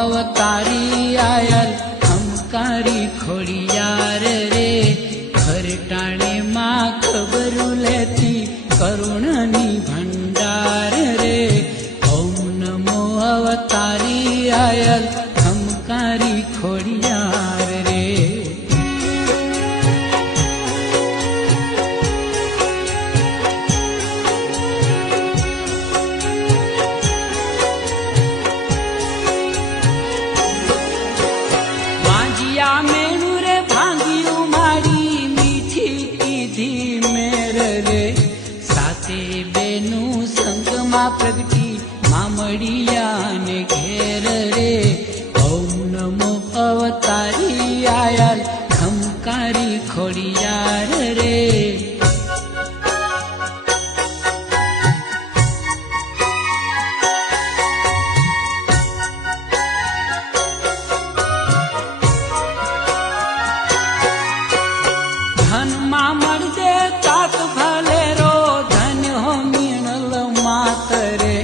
अवतारी आयल हमकारी खोड़ियार आयली खोडियारे अर्णी मा बु लेति करुणनी रे। ओम नमो अवतारी आयल अकारी खोडिय प्रगटी मामडियाने घेर रे ओम नमो अवतारी आयाल धमकारी खोडियार रे। धन मामर जे काक भले करे